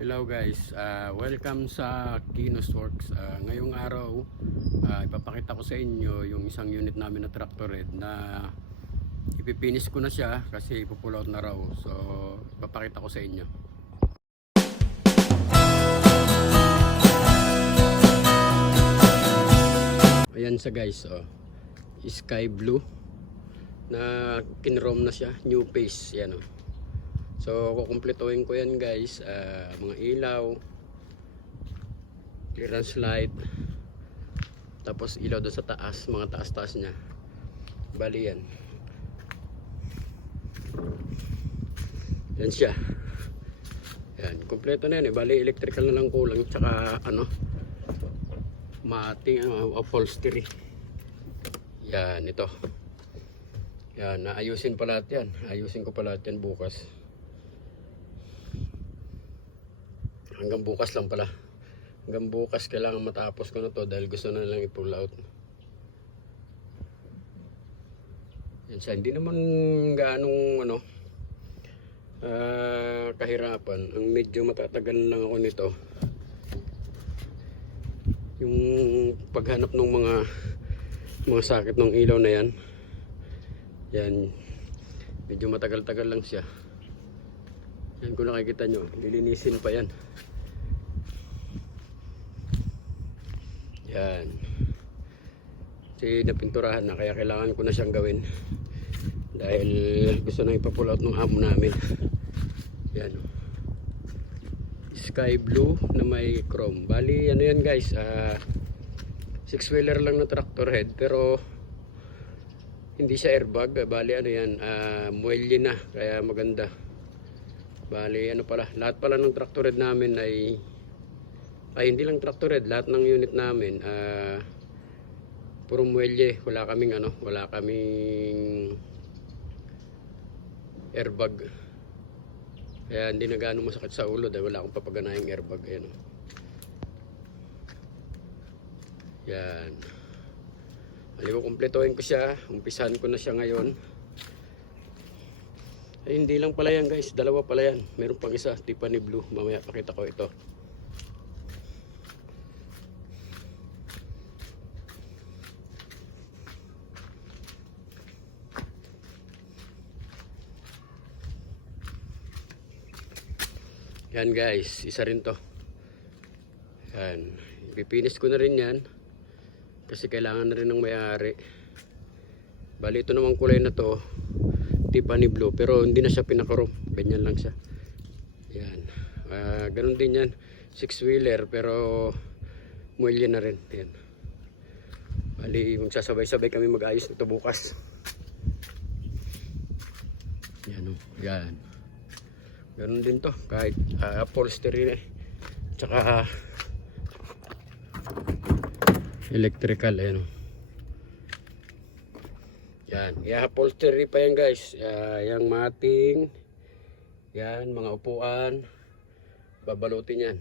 Hello guys, Ah, welcome sa Kinos Works. Ah, ngayong araw, ah, ipapakita ko sa inyo yung isang unit namin na tractor red na ipipinis ko na siya kasi ipupull na raw. So, ipapakita ko sa inyo. Ayan sa guys, oh. Sky blue na kinrom na siya, new face, yan oh. So, kukumpletuhin ko yan guys. Ah, mga ilaw, clearance light, tapos ilaw doon sa taas, mga taas-taas niya. Bali yan. Yan siya. Yan, kumpleto na yan eh. Bali, electrical na lang kulang. Tsaka, ano, mating uh, upholstery. Yan, ito. Yan, naayusin pa lahat yan. Ayusin ko pa lahat yan bukas. Hanggang bukas lang pala. Hanggang bukas kailangan matapos ko na to dahil gusto na lang i-pull out. Yan siya. Hindi naman gaanong ano, ah, kahirapan. Ang medyo matatagal lang ako nito. Yung paghanap ng mga mga sakit ng ilaw na yan. Yan. Medyo matagal-tagal lang siya. Yan kung nakikita nyo. Lilinisin pa yan. Yan. Kasi napinturahan na kaya kailangan ko na siyang gawin. Dahil gusto na ipapull out ng amo namin. Yan. Sky blue na may chrome. Bali ano yan guys. ah six wheeler lang na tractor head pero hindi siya airbag. Bali ano yan. ah muelye na. Kaya maganda. Bali ano pala. Lahat pala ng tractor head namin ay ay hindi lang tractor head, lahat ng unit namin ah puro muelye, wala kaming ano, wala kaming airbag. Kaya hindi na gaano masakit sa ulo dahil wala akong papaganahing airbag ayan. oh. Yan. Hali ko kumpletuhin ko siya, umpisahan ko na siya ngayon. Ay, hindi lang pala yan guys, dalawa pala yan. Meron pang isa, Tiffany Blue. Mamaya pakita ko ito. Yan guys, isa rin to. Yan. Ipipinis ko na rin yan. Kasi kailangan na rin ng may-ari. Bali ito namang kulay na to. Tiffany blue. Pero hindi na siya pinakarom. Ganyan lang siya. Yan. Ah, ganun din yan. Six wheeler pero muelye na rin. Yan. Bali magsasabay-sabay kami mag-ayos nito bukas. Yan o. Yan. Ganun din to. Kahit uh, upholstery na eh. Tsaka electrical. Ayan o. Yan. I-upholstery pa yan guys. Uh, yung mating. Yan. Mga upuan. Babalutin yan.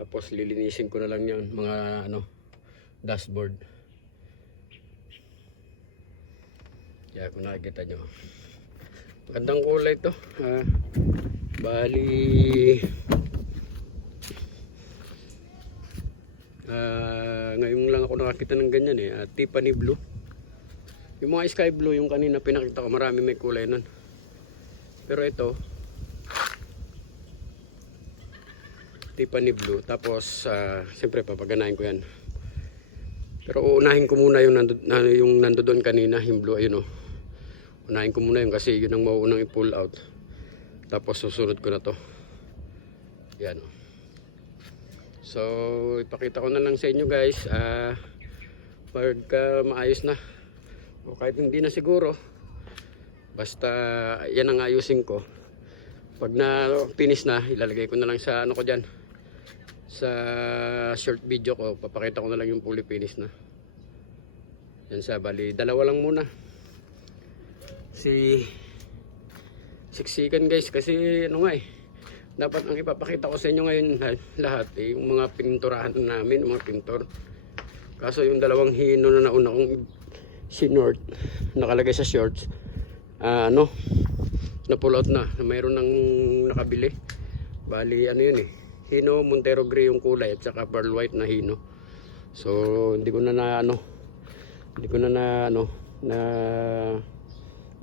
Tapos lilinisin ko na lang yan. Mga ano. Dashboard. Yan kung nakikita nyo. Magandang kulay to. Ah, bali ah, ngayon lang ako nakakita ng ganyan eh. Ah, Tiffany blue. Yung mga sky blue, yung kanina pinakita ko, marami may kulay nun. Pero ito, Tiffany blue. Tapos, ah, siyempre papaganahin ko yan. Pero uunahin ko muna yung, nando, na, yung nando doon kanina, yung blue, ayun oh. Unahin ko muna yun kasi yun ang mauunang i-pull out. Tapos susunod ko na to. Yan. So, ipakita ko na lang sa inyo guys. Ah, pagka maayos na. O kahit hindi na siguro. Basta yan ang ayusin ko. Pag na finish na, ilalagay ko na lang sa ano ko dyan. Sa short video ko, papakita ko na lang yung fully finish na. Yan sa bali. Dalawa lang muna si siksikan guys kasi ano nga eh dapat ang ipapakita ko sa inyo ngayon ha- lahat eh, yung mga pinturahan namin mga pintor kaso yung dalawang hino na nauna kong sinort nakalagay sa shorts ah, ano na pull out na mayroon nang nakabili Bali, ano yun eh. Hino, Montero Gray yung kulay at saka pearl white na hino. So, hindi ko na na ano, hindi ko na na ano, na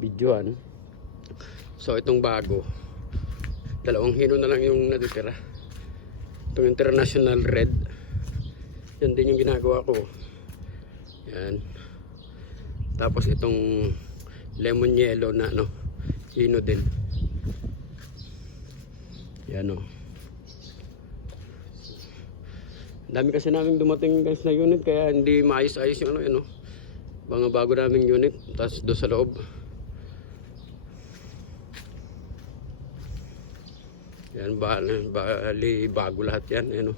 videoan. So, itong bago. Dalawang hino na lang yung natitira. Itong international red. Yan din yung ginagawa ko. Yan. Tapos itong lemon yellow na ano, hino din. Yan o. Dami kasi namin dumating guys na unit kaya hindi maayos-ayos yung ano yun o. Mga bago naming unit. Tapos doon sa loob. Yan, bali, bali bago lahat yan. Ano.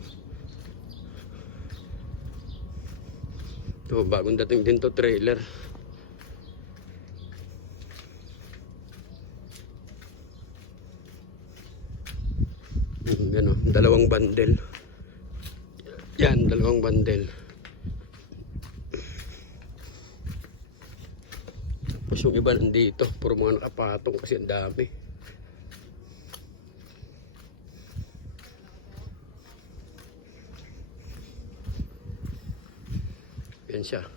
Ito, bagong dating din to trailer. Hmm, Yan o, dalawang bandel. Yan, dalawang bandel. Tapos yung iba nandito, puro mga nakapatong kasi ang dami. Yan siya.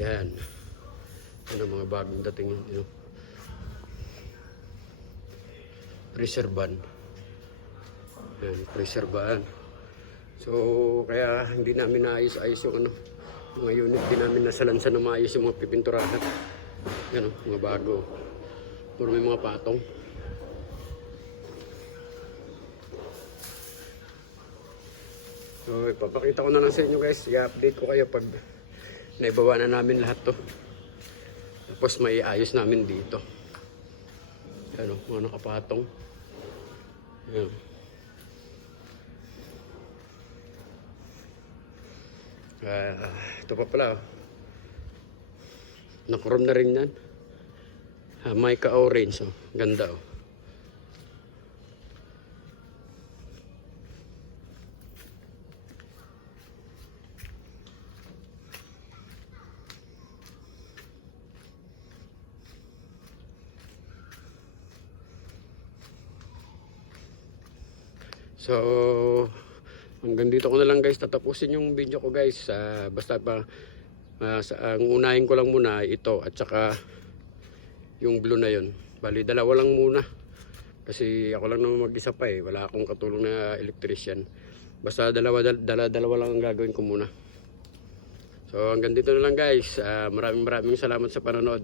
Yan. Ang mga bagong dating yun. Know. Pressure ban. Yan, pressure ban. So, kaya hindi namin naayos-ayos yung ano, mga unit. Hindi namin nasalansan na maayos yung mga pipinturahan. Yan o, mga bago. Puro may mga patong. So, ipapakita ko na lang sa inyo guys. I-update ko kayo pag naibawa na namin lahat to. Tapos may ayos namin dito. Yan o, mga nakapatong. Yan. Ah, ito pa pala. oh. Nakurom na rin yan. Ah, mica orange. Oh. Ganda oh. So, hanggang dito ko na lang guys tatapusin yung video ko guys. Ah, basta pa, ah, sa, ang unahin ko lang muna ito at saka yung blue na yun. Bali, dalawa lang muna. Kasi ako lang naman mag-isa pa eh. Wala akong katulong na electrician. Basta dalawa, dal- dala, dalawa lang ang gagawin ko muna. So hanggang dito na lang guys. Ah, maraming maraming salamat sa panonood.